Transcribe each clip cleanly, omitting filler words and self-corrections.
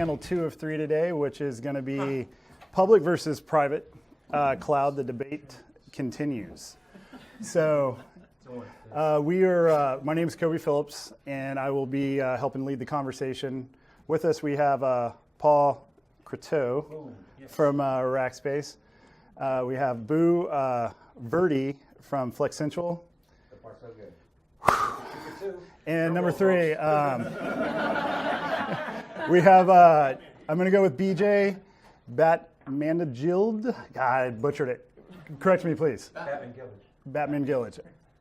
panel 2 of 3 today, which is going to be public versus private cloud. The debate continues. So my name is Kobe Phillips, and I will be helping lead the conversation. With us, we have Paul Croteau from Rackspace. We have Boo Verdi from Flexential. So far, so good. And number 3, we have, I'm going to go with BJ Batmangild. God, I butchered it. Correct me, please. Batman-Gillage.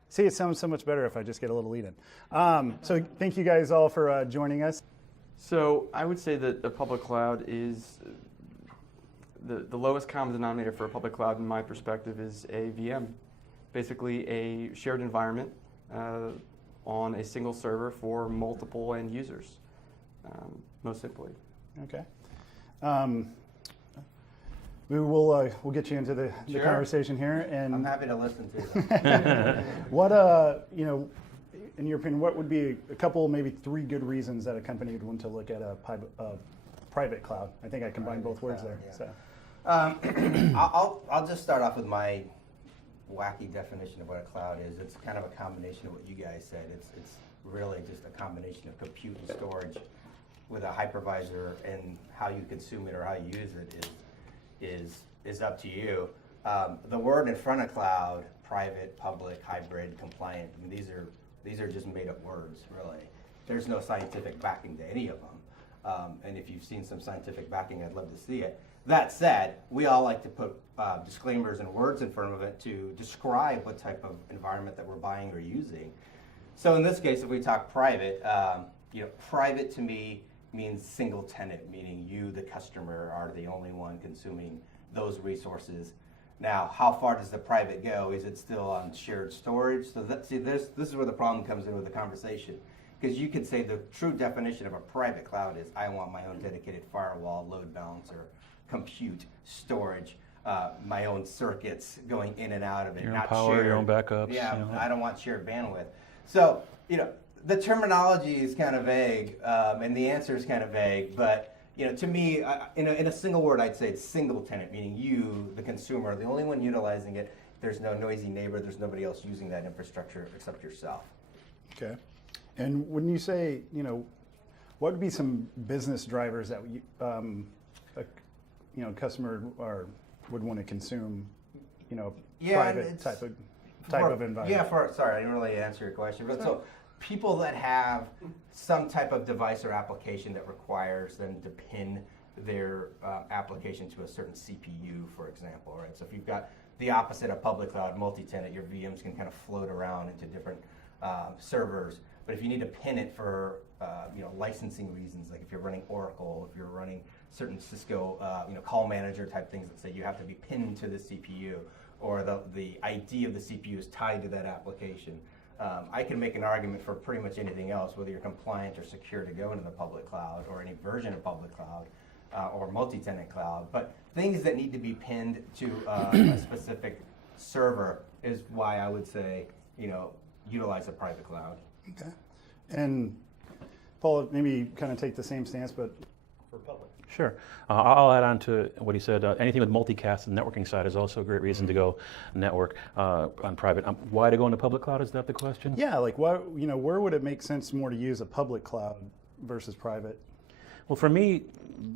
See, it sounds so much better if I just get a little lead in. So thank you guys all for joining us. So I would say that a public cloud is, the lowest common denominator for a public cloud in my perspective is a VM. Basically a shared environment on a single server for multiple end users, most simply. Okay. We'll get you into the conversation here, and I'm happy to listen to that. what in your opinion, what would be a couple, maybe 3 good reasons that a company would want to look at a private cloud? I think I combined both words there. Yeah. So. I'll just start off with my wacky definition of what a cloud is. It's kind of a combination of what you guys said. It's really just a combination of compute and storage with a hypervisor, and how you consume it or how you use it is up to you. The word in front of cloud, private, public, hybrid, compliant, I mean, these are just made up words, really. There's no scientific backing to any of them. And if you've seen some scientific backing, I'd love to see it. That said, we all like to put disclaimers and words in front of it to describe what type of environment that we're buying or using. So in this case, if we talk private, private to me means single tenant, meaning you, the customer, are the only one consuming those resources. Now, how far does the private go? Is it still on shared storage? So this is where the problem comes in with the conversation. Because you could say the true definition of a private cloud is I want my own dedicated firewall, load balancer, compute, storage, my own circuits going in and out of it. Your own not power, shared. your own backups. Yeah, I don't want shared bandwidth. So, the terminology is kind of vague, and the answer is kind of vague, but to me, in a single word, I'd say it's single tenant, meaning you, the consumer, are the only one utilizing it. There's no noisy neighbor. There's nobody else using that infrastructure except yourself. Okay. And when you say, what would be some business drivers that a customer would want to consume, private type of environment? Yeah, sorry, I didn't really answer your question. But so people that have some type of device or application that requires them to pin their application to a certain CPU, for example, right? So if you've got the opposite of public cloud, multi-tenant, your VMs can kind of float around into different servers. But if you need to pin it for licensing reasons, like if you're running Oracle, if you're running certain Cisco call manager type things that say you have to be pinned to the CPU, or the ID of the CPU is tied to that application, I can make an argument for pretty much anything else, whether you're compliant or secure to go into the public cloud or any version of public cloud or multi-tenant cloud. But things that need to be pinned to a specific server is why I would say, utilize a private cloud. Okay. And Paul, maybe kind of take the same stance, but for public. Sure. I'll add on to what he said. Anything with multicast and networking side is also a great reason to go network on private. Why to go into public cloud? Is that the question? Yeah. Like, where would it make sense more to use a public cloud versus private? Well, for me,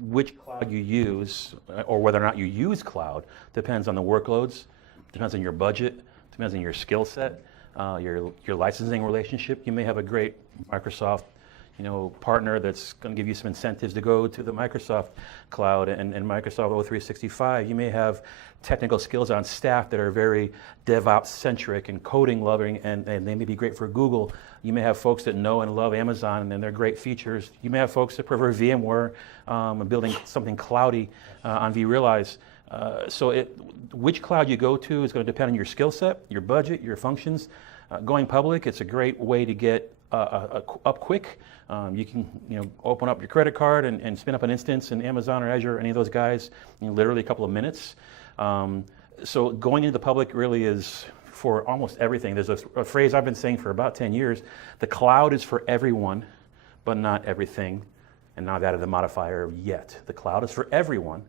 which cloud you use, or whether or not you use cloud, depends on the workloads, depends on your budget, depends on your skill set, your licensing relationship. You may have a great Microsoft partner that's going to give you some incentives to go to the Microsoft cloud and Microsoft O365. You may have technical skills on staff that are very DevOps centric and coding loving, and they may be great for Google. You may have folks that know and love Amazon and their great features. You may have folks that prefer VMware and building something cloudy on vRealize. Which cloud you go to is going to depend on your skill set, your budget, your functions. Going public, it's a great way to get up quick. You can open up your credit card and spin up an instance in Amazon or Azure or any of those guys in literally a couple of minutes. So going into the public really is for almost everything. There's a phrase I've been saying for about 10 years. The cloud is for everyone, but not everything. And now I've added the modifier of yet. The cloud is for everyone,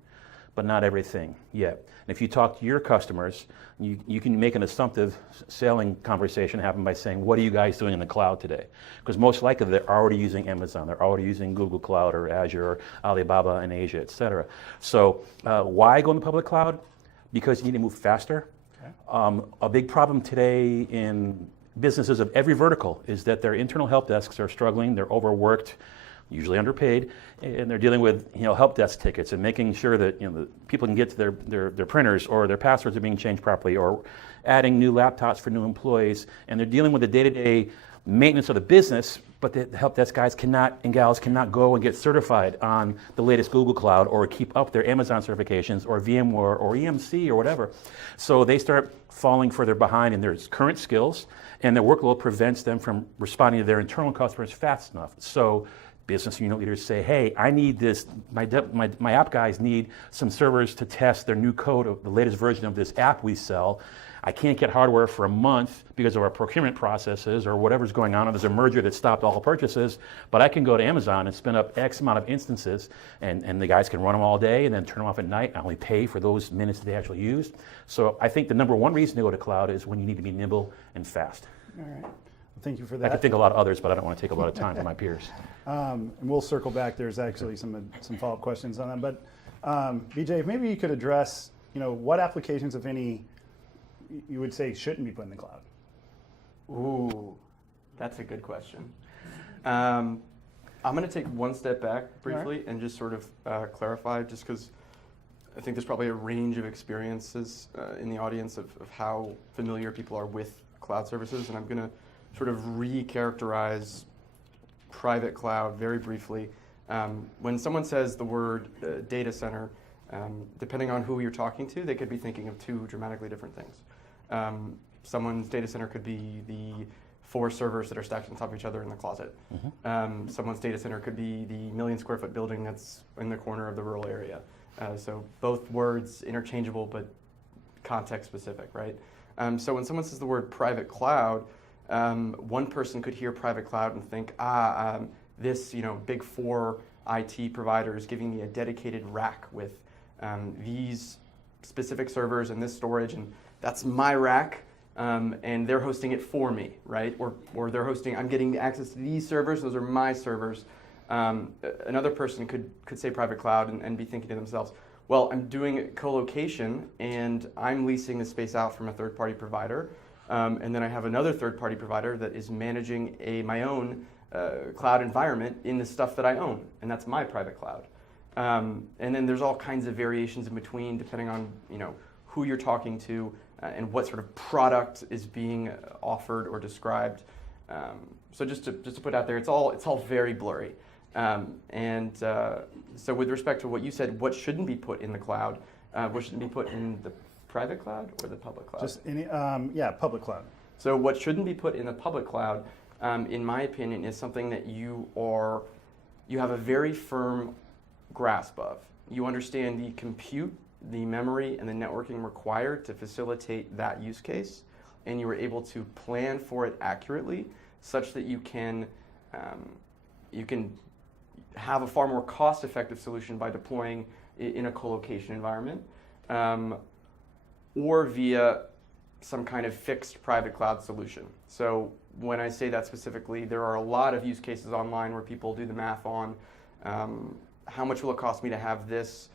but not everything yet. And if you talk to your customers, you can make an assumptive selling conversation happen by saying, what are you guys doing in the cloud today? Because most likely they're already using Amazon, they're already using Google Cloud or Azure or Alibaba in Asia, et cetera. So why go in the public cloud? Because you need to move faster. Okay. A big problem today in businesses of every vertical is that their internal help desks are struggling, they're overworked, usually underpaid, and they're dealing with help desk tickets and making sure that the people can get to their printers, or their passwords are being changed properly, or adding new laptops for new employees, and they're dealing with the day-to-day maintenance of the business, but the help desk guys and gals cannot go and get certified on the latest Google Cloud or keep up their Amazon certifications or VMware or EMC or whatever. So they start falling further behind in their current skills, and their workload prevents them from responding to their internal customers fast enough. So business unit leaders say, hey, I need this, my app guys need some servers to test their new code of the latest version of this app we sell. I can't get hardware for a month because of our procurement processes or whatever's going on, or there's a merger that stopped all purchases, but I can go to Amazon and spin up X amount of instances, and the guys can run them all day and then turn them off at night. I only pay for those minutes that they actually used. So I think the number one reason to go to cloud is when you need to be nimble and fast. All right. Well, thank you for that. I could think of a lot of others, but I don't want to take a lot of time from my peers. And we'll circle back. There's actually some follow-up questions on that. But BJ, maybe you could address, what applications, if any, you would say shouldn't be put in the cloud? Ooh, that's a good question. I'm going to take one step back briefly and just sort of clarify, just because I think there's probably a range of experiences in the audience of how familiar people are with cloud services, and I'm going to sort of re-characterize private cloud very briefly. When someone says the word data center, depending on who you're talking to, they could be thinking of two dramatically different things. Someone's data center could be the 4 servers that are stacked on top of each other in the closet. Mm-hmm. Someone's data center could be the 1 million square foot building that's in the corner of the rural area. So both words interchangeable, but context specific, right? So when someone says the word private cloud, one person could hear private cloud and think, this big 4 IT provider is giving me a dedicated rack with these specific servers and this storage, and that's my rack, and they're hosting it for me, right? Or they're hosting, I'm getting access to these servers, those are my servers. Another person could say private cloud and be thinking to themselves, well, I'm doing co-location and I'm leasing the space out from a third-party provider, and then I have another third-party provider that is managing my own cloud environment in the stuff that I own, and that's my private cloud. And then there's all kinds of variations in between, depending on who you're talking to and what sort of product is being offered or described. So just to put out there, it's all very blurry. So with respect to what you said, what shouldn't be put in the cloud? What shouldn't be put in the private cloud or the public cloud? Just any, public cloud. So what shouldn't be put in the public cloud, in my opinion, is something that you have a very firm grasp of. You understand the compute, the memory, and the networking required to facilitate that use case, and you were able to plan for it accurately, such that you can have a far more cost-effective solution by deploying in a co-location environment, or via some kind of fixed private cloud solution. So when I say that specifically, there are a lot of use cases online where people do the math on how much will it cost me to have this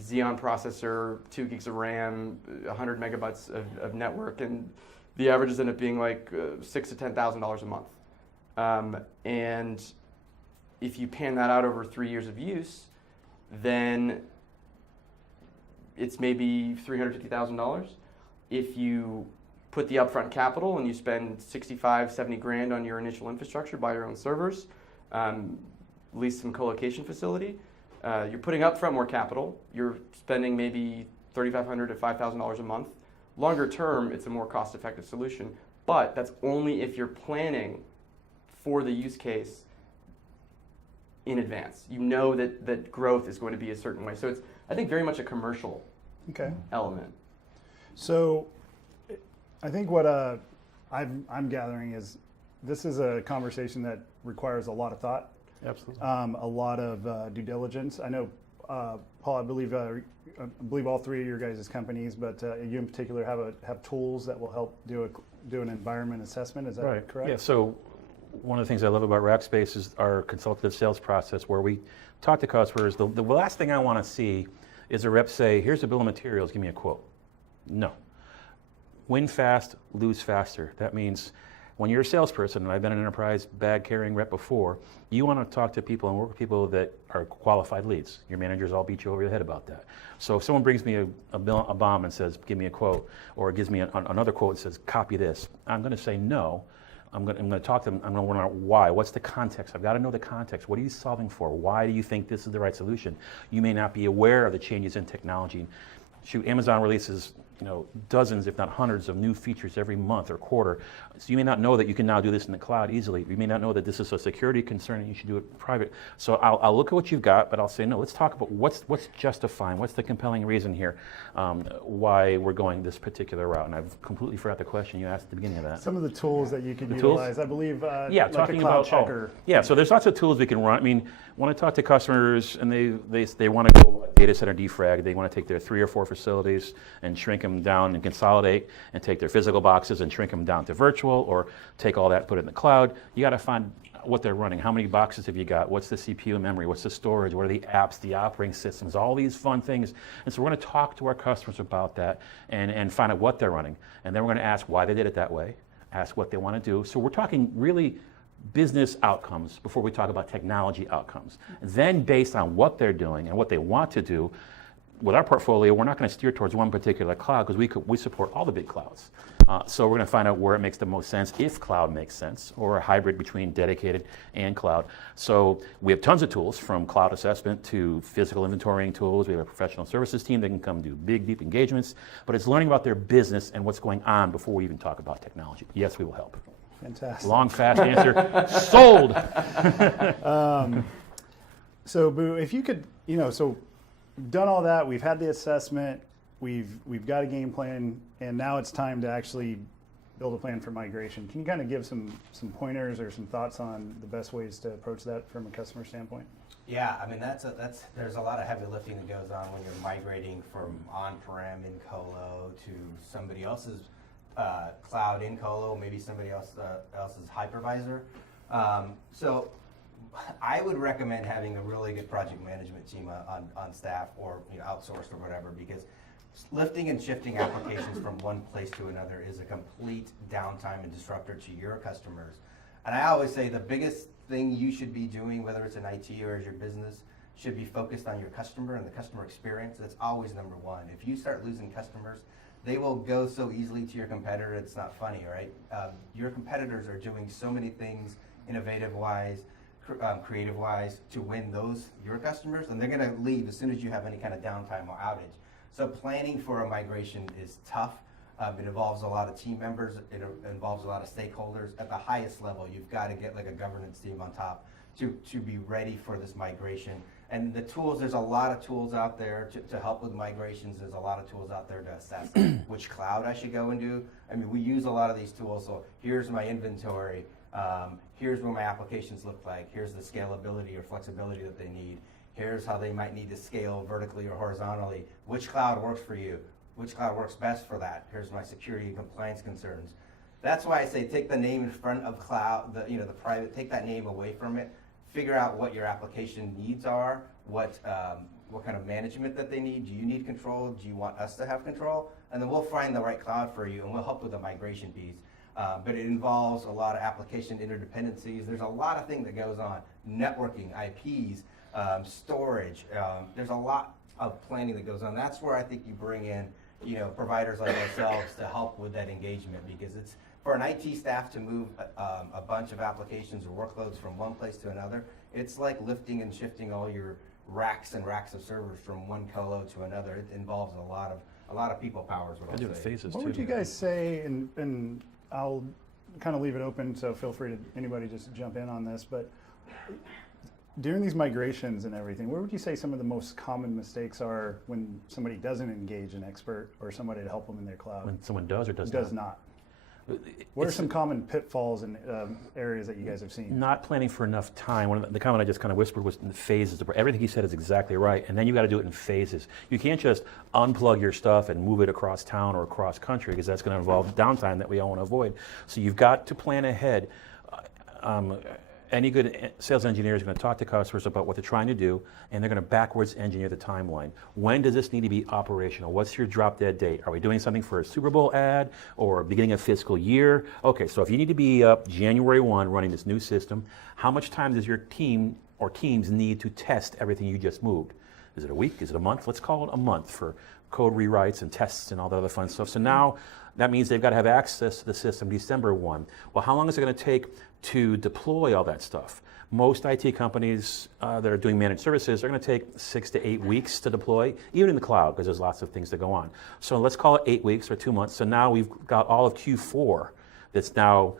Xeon processor, 2 gigs of RAM, 100 megabytes of network, and the averages end up being like $6,000 to $10,000 a month. And if you pan that out over 3 years of use, then it's maybe $350,000. If you put the upfront capital and you spend 65, 70 grand on your initial infrastructure, buy your own servers, lease some co-location facility, you're putting upfront more capital. You're spending maybe $3,500 to $5,000 a month. Longer term, it's a more cost-effective solution, but that's only if you're planning for the use case in advance. You know that growth is going to be a certain way. So it's, I think, very much a commercial element. So I think what I'm gathering is this is a conversation that requires a lot of thought. Absolutely. A lot of due diligence. I know, Paul, I believe all three of your guys' companies, but you in particular have tools that will help do an environment assessment. Is that correct? Yeah. So one of the things I love about Rackspace is our consultative sales process, where we talk to customers. The last thing I want to see is a rep say, "Here's the bill of materials. Give me a quote." No. Win fast, lose faster. That means when you're a salesperson, and I've been an enterprise bag carrying rep before, you want to talk to people and work with people that are qualified leads. Your managers all beat you over the head about that. So if someone brings me a bomb and says, "Give me a quote," or gives me another quote and says, "Copy this," I'm going to say no. I'm going to talk to them. I'm going to want to know why. What's the context? I've got to know the context. What are you solving for? Why do you think this is the right solution? You may not be aware of the changes in technology. Shoot, Amazon releases dozens, if not hundreds, of new features every month or quarter. So you may not know that you can now do this in the cloud easily. You may not know that this is a security concern and you should do it private. So I'll look at what you've got, but I'll say, no, let's talk about what's justifying, what's the compelling reason here, why we're going this particular route. And I've completely forgot the question you asked at the beginning of that. Some of the tools that you can The utilize, tools? I believe, Yeah, like talking a cloud about checker. Yeah, so there's lots of tools we can run. I mean, when I talk to customers and they want to go data center defrag, they want to take their 3 or 4 facilities and shrink them down and consolidate and take their physical boxes and shrink them down to virtual, or take all that and put it in the cloud. You got to find what they're running. How many boxes have you got? What's the CPU memory? What's the storage? What are the apps, the operating systems, all these fun things. And so we're going to talk to our customers about that and find out what they're running. And then we're going to ask why they did it that way, ask what they want to do. So we're talking really business outcomes before we talk about technology outcomes. Then based on what they're doing and what they want to do, with our portfolio, we're not going to steer towards one particular cloud because we support all the big clouds. So we're going to find out where it makes the most sense, if cloud makes sense, or a hybrid between dedicated and cloud. So we have tons of tools, from cloud assessment to physical inventorying tools. We have a professional services team that can come do big, deep engagements, but it's learning about their business and what's going on before we even talk about technology. Yes, we will help. Fantastic. Long, fast answer. Sold. So, Boo, if you could, so we've done all that. We've had the assessment. We've got a game plan, and now it's time to actually build a plan for migration. Can you kind of give some pointers or some thoughts on the best ways to approach that from a customer standpoint? Yeah, I mean there's a lot of heavy lifting that goes on when you're migrating from on-prem in colo to somebody else's cloud in colo, maybe somebody else's hypervisor. So I would recommend having a really good project management team on staff, or outsourced or whatever, because lifting and shifting applications from one place to another is a complete downtime and disruptor to your customers. And I always say the biggest thing you should be doing, whether it's in IT or as your business, should be focused on your customer and the customer experience. That's always number one. If you start losing customers, they will go so easily to your competitor, it's not funny, right? Your competitors are doing so many things innovative-wise, creative-wise, to win your customers, and they're going to leave as soon as you have any kind of downtime or outage. So planning for a migration is tough. It involves a lot of team members. It involves a lot of stakeholders. At the highest level, you've got to get like a governance team on top to be ready for this migration. And the tools, there's a lot of tools out there to help with migrations. There's a lot of tools out there to assess which cloud I should go and do. I mean, we use a lot of these tools. So here's my inventory. Here's what my applications look like. Here's the scalability or flexibility that they need. Here's how they might need to scale vertically or horizontally. Which cloud works for you? Which cloud works best for that? Here's my security and compliance concerns. That's why I say take the name in front of cloud, the private, take that name away from it. Figure out what your application needs are, what kind of management that they need. Do you need control? Do you want us to have control? And then we'll find the right cloud for you, and we'll help with the migration piece. But it involves a lot of application interdependencies. There's a lot of things that goes on. Networking, IPs, storage. There's a lot of planning that goes on. That's where I think you bring in, providers like ourselves to help with that engagement, because it's for an IT staff to move a bunch of applications or workloads from one place to another. It's like lifting and shifting all your racks and racks of servers from one colo to another. It involves a lot of people powers. I do phases What too. would you guys say, and I'll kind of leave it open, so feel free to anybody just jump in on this, but during these migrations and everything, where would you say some of the most common mistakes are when somebody doesn't engage an expert or somebody to help them in their cloud? When someone does or does not? What are some common pitfalls and areas that you guys have seen? Not planning for enough time. One of the comment I just kind of whispered was in the phases. Everything he said is exactly right, and then you got to do it in phases. You can't just unplug your stuff and move it across town or across country, because that's going to involve downtime that we all want to avoid. So you've got to plan ahead. Any good sales engineer is going to talk to customers about what they're trying to do, and they're going to backwards engineer the timeline. When does this need to be operational? What's your drop dead date? Are we doing something for a Super Bowl ad or beginning of fiscal year? Okay, so if you need to be up January 1 running this new system, how much time does your team or teams need to test everything you just moved? Is it a week? Is it a month? Let's call it a month for code rewrites and tests and all the other fun stuff. So now that means they've got to have access to the system December 1. Well, how long is it going to take to deploy all that stuff? Most IT companies that are doing managed services are going to take 6 to 8 weeks to deploy, even in the cloud, because there's lots of things that go on. So let's call it 8 weeks or 2 months. So now we've got all of Q4 that's now,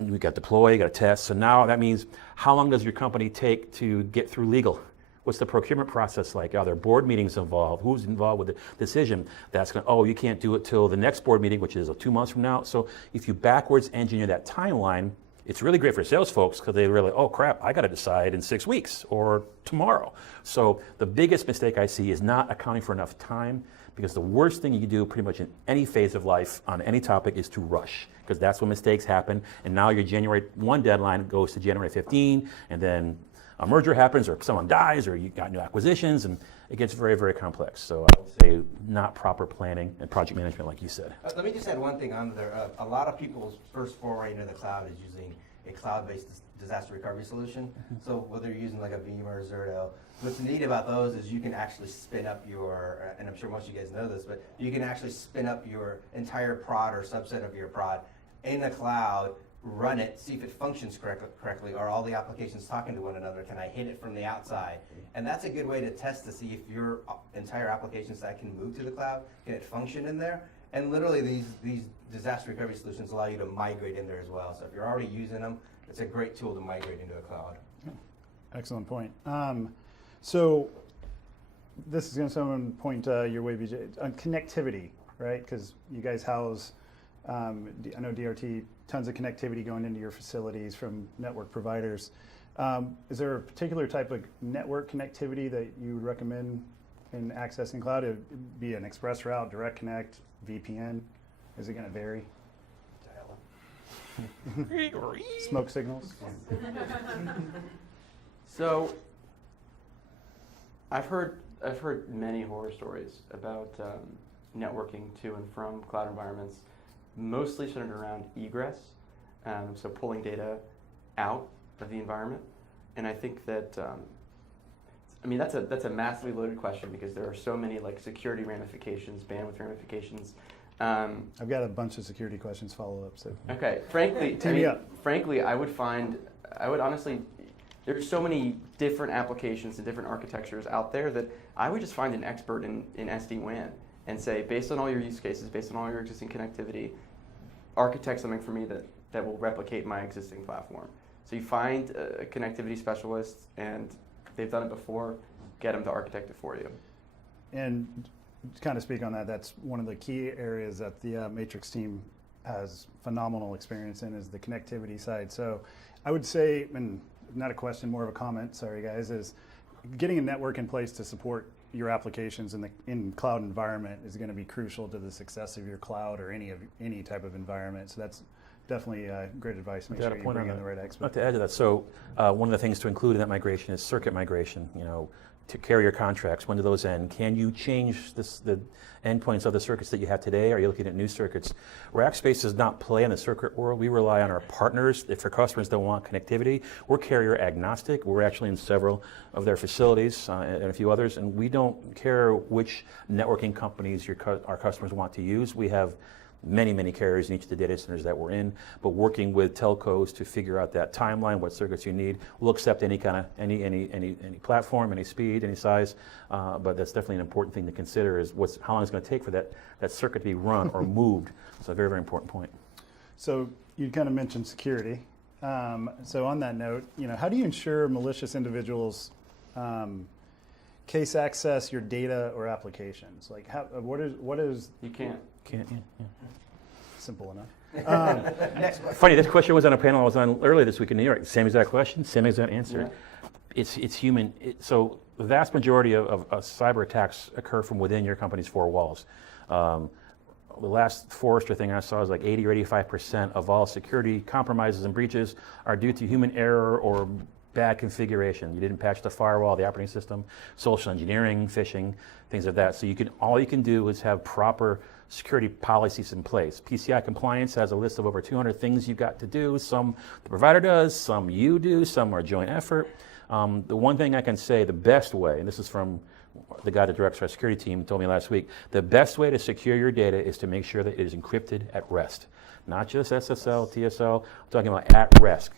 we've got deploy, you got to test. So now that means, how long does your company take to get through legal? What's the procurement process like? Are there board meetings involved? Who's involved with the decision? That's going to, oh, you can't do it till the next board meeting, which is 2 months from now. So if you backwards engineer that timeline, it's really great for sales folks, because they really, oh crap, I got to decide in 6 weeks or tomorrow. So the biggest mistake I see is not accounting for enough time, because the worst thing you can do pretty much in any phase of life on any topic is to rush, because that's when mistakes happen. And now your January 1 deadline goes to January 15, and then a merger happens, or someone dies, or you got new acquisitions, and it gets very, very complex. So I would say not proper planning and project management, like you said. Let me just add one thing on there. A lot of people's first foray into the cloud is using a cloud-based disaster recovery solution. So whether you're using like a Veeam or Zerto, what's neat about those is you can actually spin up your, and I'm sure most of you guys know this, but you can actually spin up your entire prod or subset of your prod in the cloud, run it, see if it functions correctly, are all the applications talking to one another, can I hit it from the outside? And that's a good way to test to see if your entire application stack can move to the cloud, can it function in there? And literally these disaster recovery solutions allow you to migrate in there as well. So if you're already using them, it's a great tool to migrate into a cloud. Excellent point. So this is going to point your way, BJ, on connectivity, right? Because you guys house, I know DRT, tons of connectivity going into your facilities from network providers. Is there a particular type of network connectivity that you would recommend in accessing cloud? It would be an express route, direct connect, VPN. Is it going to vary? Smoke signals? So I've heard many horror stories about networking to and from cloud environments, mostly centered around egress, so pulling data out of the environment. And I think that, I mean, that's a massively loaded question, because there are so many like security ramifications, bandwidth ramifications. I've got a bunch of security questions follow up. So Okay, frankly, I would honestly, there's so many different applications and different architectures out there that I would just find an expert in SD-WAN and say, based on all your use cases, based on all your existing connectivity, architect something for me that will replicate my existing platform. So you find a connectivity specialist, and they've done it before, get them to architect it for you. And to kind of speak on that, that's one of the key areas that the Matrix team has phenomenal experience in, is the connectivity side. So I would say, and not a question, more of a comment, sorry guys, is getting a network in place to support your applications in cloud environment is going to be crucial to the success of your cloud or any type of environment. So that's definitely great advice. Make sure you bring in the right expert. To add to that, so one of the things to include in that migration is circuit migration. You know, to carrier contracts, when do those end? Can you change the endpoints of the circuits that you have today? Are you looking at new circuits? Rackspace does not play in the circuit world. We rely on our partners. If our customers don't want connectivity, we're carrier agnostic. We're actually in several of their facilities and a few others, and we don't care which networking companies our customers want to use. We have many carriers in each of the data centers that we're in, but working with telcos to figure out that timeline, what circuits you need. We'll accept any kind of any platform, any speed, any size, but that's definitely an important thing to consider, is how long it's going to take for that circuit to be run or moved. So a very important point. So you kind of mentioned security. So on that note, how do you ensure malicious individuals case access your data or applications? Like, what is You can't. Yeah. simple enough? Next question. Funny, this question was on a panel I was on earlier this week in New York. Same exact question, same exact answer. It's human. So the vast majority of cyber attacks occur from within your company's four walls. The last Forrester thing I saw is like 80 or 85% of all security compromises and breaches are due to human error or bad configuration. You didn't patch the firewall, the operating system, social engineering, phishing, things like that. So all you can do is have proper security policies in place. PCI compliance has a list of over 200 things you've got to do. Some the provider does, some you do, some are joint effort. The one thing I can say, the best way, and this is from the guy that directs our security team told me last week, the best way to secure your data is to make sure that it is encrypted at rest. Not just SSL, TSL, I'm talking about at rest.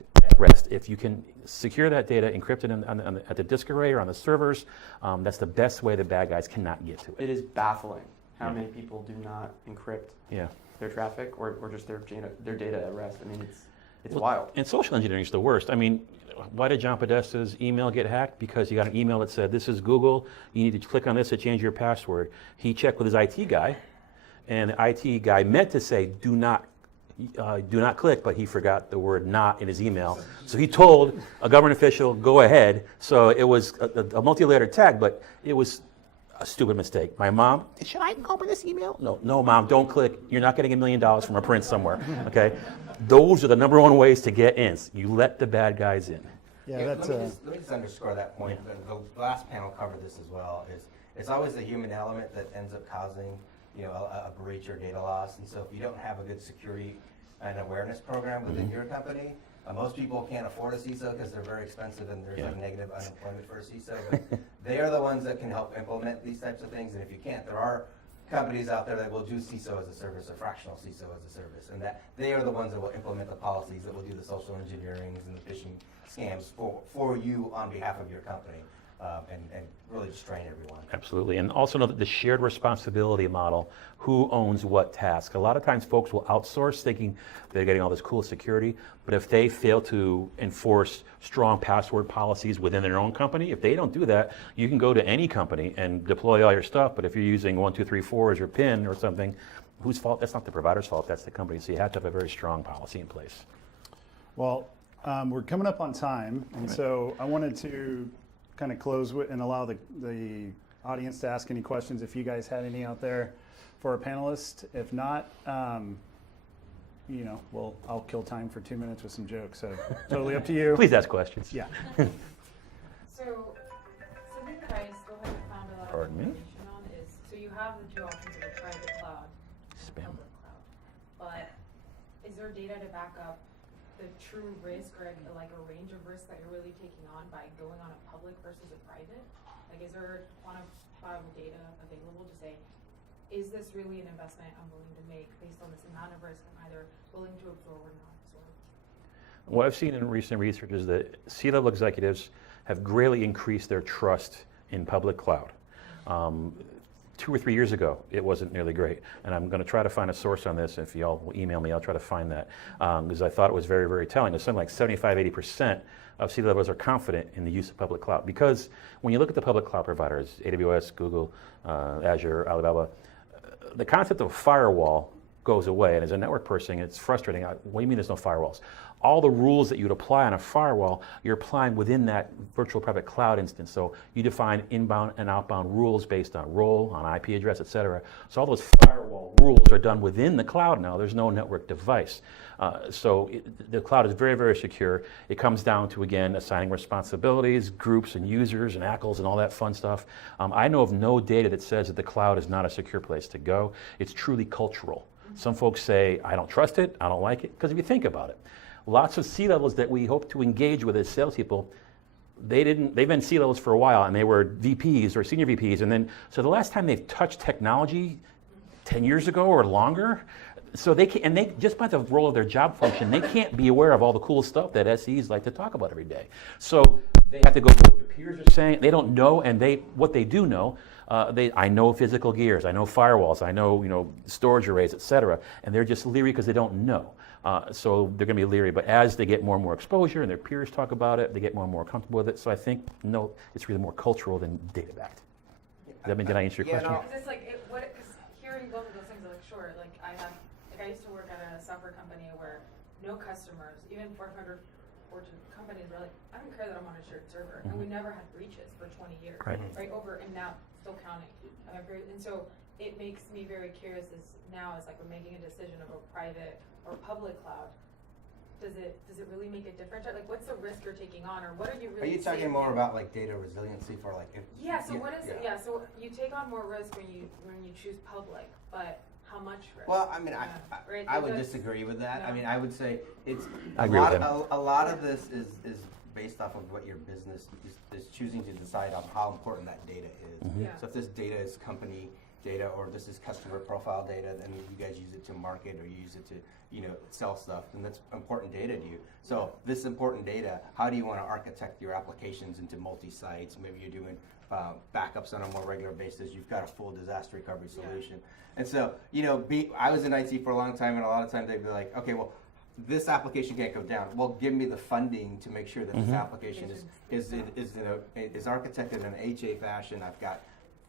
If you can secure that data, encrypt it at the disk array or on the servers, that's the best way the bad guys cannot get to it. It is baffling how many people do not encrypt Yeah. their traffic or just their data at rest. I mean, it's wild. And social engineering is the worst. I mean, why did John Podesta's email get hacked? Because he got an email that said, this is Google, you need to click on this to change your password. He checked with his IT guy, and the IT guy meant to say, do not click, but he forgot the word not in his email. So he told a government official, go ahead. So it was a multi-layered attack, but it was a stupid mistake. My mom, should I open this email? No, Mom, don't click. You're not getting $1 million from a prince somewhere, okay? Those are the number one ways to get in. You let the bad guys in. Yeah, Yeah, that's let me just underscore that point. The last panel covered this as well. It's always the human element that ends up causing, a breach or data loss. And so if you don't have a good security and awareness program within your company, most people can't afford a CISO because they're very expensive and there's like negative unemployment for a CISO. But they are the ones that can help implement these types of things. And if you can't, there are companies out there that will do CISO as a service or fractional CISO as a service, and that they are the ones that will implement the policies, that will do the social engineering and the phishing scams for you on behalf of your company, and really just train everyone. Absolutely, and also know that the shared responsibility model, who owns what task. A lot of times folks will outsource thinking they're getting all this cool security, but if they fail to enforce strong password policies within their own company, if they don't do that, you can go to any company and deploy all your stuff, but if you're using 1, 2, 3, 4 as your PIN or something, whose fault? That's not the provider's fault, that's the company. So you have to have a very strong policy in place. Well, we're coming up on time, and so I wanted to kind of close with and allow the audience to ask any questions if you guys had any out there for our panelists. If not, I'll kill time for 2 minutes with some jokes. So totally up to you. Please ask questions. Yeah. So something that I still haven't found a lot of Pardon me? information on is, so you have the two options of a private cloud and a Spam. public cloud. But is there data to back up the true risk or like a range of risks that you're really taking on by going on a public versus a private? Like, is there quantifiable data available to say, is this really an investment I'm willing to make based on this amount of risk I'm either willing to absorb or not absorb? What I've seen in recent research is that C-level executives have greatly increased their trust in public cloud. 2 or 3 years ago, it wasn't nearly great. And I'm going to try to find a source on this. If y'all will email me, I'll try to find that. Because I thought it was very, very telling. There's something like 75-80% of C-levels are confident in the use of public cloud. Because when you look at the public cloud providers, AWS, Google, Azure, Alibaba, the concept of firewall goes away. And as a network person, it's frustrating. What do you mean there's no firewalls? All the rules that you would apply on a firewall, you're applying within that virtual private cloud instance. So you define inbound and outbound rules based on role, on IP address, et cetera. So all those firewall rules are done within the cloud now. There's no network device. The cloud is very, very secure. It comes down to, again, assigning responsibilities, groups and users and ACLs and all that fun stuff. I know of no data that says that the cloud is not a secure place to go. It's truly cultural. Some folks say, I don't trust it, I don't like it, because if you think about it, lots of C-levels that we hope to engage with as salespeople, they've been C-levels for a while, and they were VPs or senior VPs, and then, so the last time they've touched technology, 10 years ago or longer, so they can, and they, just by the role of their job function, they can't be aware of all the cool stuff that SEs like to talk about every day. So they have to go with what their peers are saying, they don't know, and what they do know, I know physical gears, I know firewalls, I know storage arrays, et cetera, and they're just leery because they don't know. So they're going to be leery, but as they get more and more exposure and their peers talk about it, they get more and more comfortable with it. So I think, no, it's really more cultural than data-backed. Did I answer your question? Because it's like, because hearing both of those things, I'm like, sure, like I used to work at a software company no customers, even 400 Fortune companies are like, I don't care that I'm on a shared server, and we never had breaches for 20 years, Right. over, and now still counting. And so it makes me very curious as like we're making a decision of a private or public cloud. Does it really make a difference? Like, what's the risk you're taking on, or what are you really? Are you talking more about like data resiliency for like if? Yeah. So what is? Yeah. So you take on more risk when you choose public, but how much risk? Well, I mean, Right, I would that's- disagree with that. I Yeah. mean, I would say it's I agree with him. a lot of this is based off of what your business is choosing to decide on how important that data is. Yeah. So if this data is company data or this is customer profile data, then you guys use it to market or you use it to sell stuff, then that's important data to you. So this important data, how do you want to architect your applications into multi-sites? Maybe you're doing backups on a more regular basis. You've got a full disaster recovery solution. And so, I was in IT for a long time, and a lot of times they'd be like, okay, well, this application can't go down. Well, give me the funding to make sure that this application is architected in an HA fashion. I've got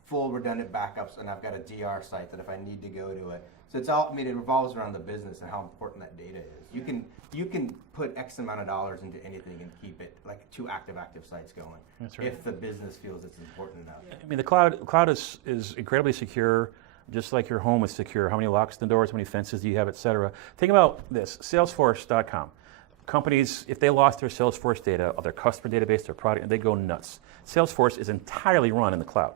full redundant backups, and I've got a DR site that if I need to go to it. So it's all, it revolves around the business and how important that data is. You can put X amount of dollars into anything and keep it like 2 active sites going. That's right. If the business feels it's important enough. I mean, the cloud is incredibly secure, just like your home is secure. How many locks and doors, how many fences do you have, et cetera. Think about this, Salesforce.com. Companies, if they lost their Salesforce data, their customer database, their product, they go nuts. Salesforce is entirely run in the cloud.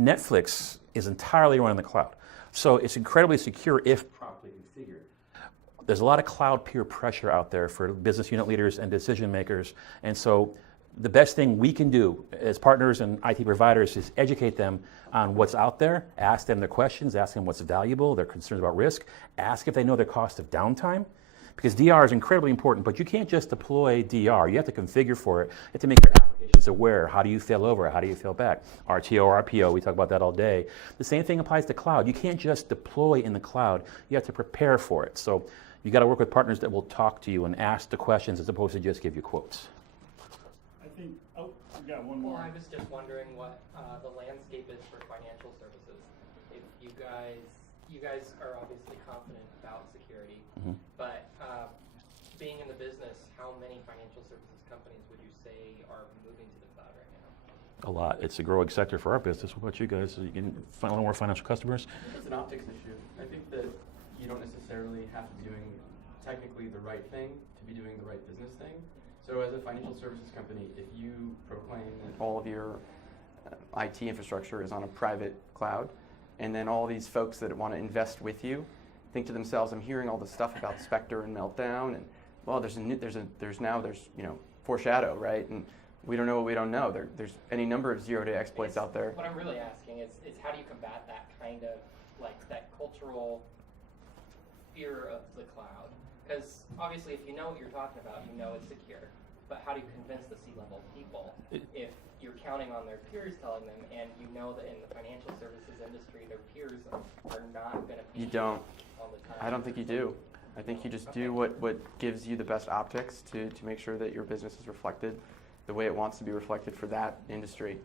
Netflix is entirely run in the cloud. So it's incredibly secure if properly configured. There's a lot of cloud peer pressure out there for business unit leaders and decision makers. And so the best thing we can do as partners and IT providers is educate them on what's out there, ask them their questions, ask them what's valuable, their concerns about risk, ask if they know their cost of downtime. Because DR is incredibly important, but you can't just deploy DR. You have to configure for it. You have to make your applications aware. How do you fail over? How do you fail back? RTO, RPO, we talk about that all day. The same thing applies to cloud. You can't just deploy in the cloud. You have to prepare for it. So you got to work with partners that will talk to you and ask the questions as opposed to just give you quotes. I think, we got one Well, more. I was just wondering what the landscape is for financial services. If you guys are obviously confident about security, but being in the business, how many financial services companies would you say are moving to the cloud right now? A lot. It's a growing sector for our business. What about you guys? You can find a lot more financial customers? It's an optics issue. I think that you don't necessarily have to be doing technically the right thing to be doing the right business thing. So as a financial services company, if you proclaim that all of your IT infrastructure is on a private cloud, and then all these folks that want to invest with you think to themselves, I'm hearing all this stuff about Spectre and Meltdown, and well, there's Foreshadow, right? And we don't know what we don't know. There's any number of zero-day exploits out there. What I'm really asking is how do you combat that kind of, like, that cultural fear of the cloud? Because obviously if you know what you're talking about, you know it's secure. But how do you convince the C-level people if you're counting on their peers telling them, and you know that in the financial services industry, their peers are not going to be You don't. all the time? I don't think you do. I think you just do what gives you the best optics to make sure that your business is reflected the way it wants to be reflected for that industry.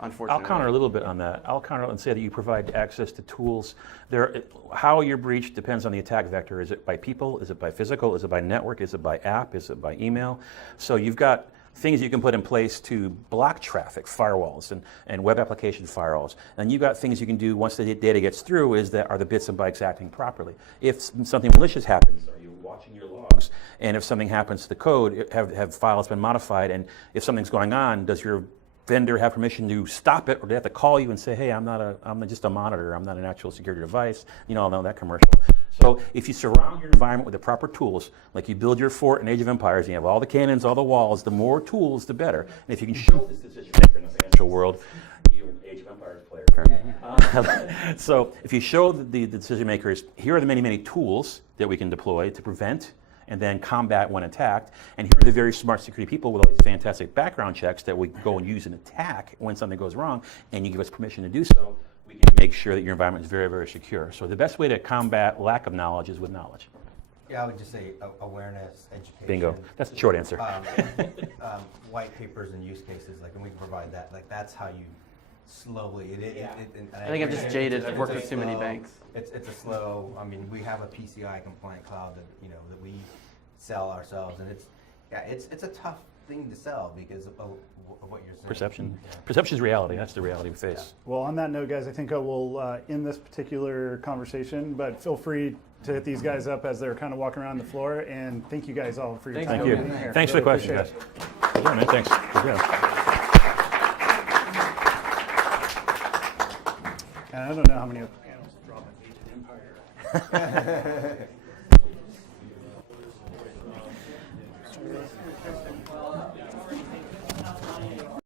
Unfortunately. I'll counter a little bit on that. I'll counter and say that you provide access to tools. How you're breached depends on the attack vector. Is it by people? Is it by physical? Is it by network? Is it by app? Is it by email? So you've got things you can put in place to block traffic, firewalls, and web application firewalls. And you've got things you can do once the data gets through, are the bits and bytes acting properly. If something malicious happens, are you watching your logs? And if something happens to the code, have files been modified? And if something's going on, does your vendor have permission to stop it, or do they have to call you and say, hey, I'm just a monitor, I'm not an actual security device? You all know that commercial. So if you surround your environment with the proper tools, like you build your fort in Age of Empires, and you have all the cannons, all the walls, the more tools, the better. And if you can show this decision maker in the financial world, you're an Age of Empires player. So if you show the decision makers, here are the many, many tools that we can deploy to prevent and then combat when attacked. And here are the very smart security people with all these fantastic background checks that we go and use and attack when something goes wrong, and you give us permission to do so, we can make sure that your environment is very, very secure. So the best way to combat lack of knowledge is with knowledge. Yeah, I would just say awareness, education. Bingo. That's the short answer. White papers and use cases, and we can provide that. Like, that's how you slowly. I think I'm just jaded. I've worked with too many banks. It's a slow. I mean, we have a PCI compliant cloud that that we sell ourselves, and it's a tough thing to sell because of what you're saying. Perception. Yeah. Perception is reality. That's the reality we face. Well, on that note, guys, I think I will end this particular conversation, but feel free to hit these guys up as they're kind of walking around the floor, and thank you guys all for your time. Thank you. being here. Thanks for the Really question, guys. appreciate it. Yeah, man, thanks. Good job. And I don't know how many panels drop an Age of Empire.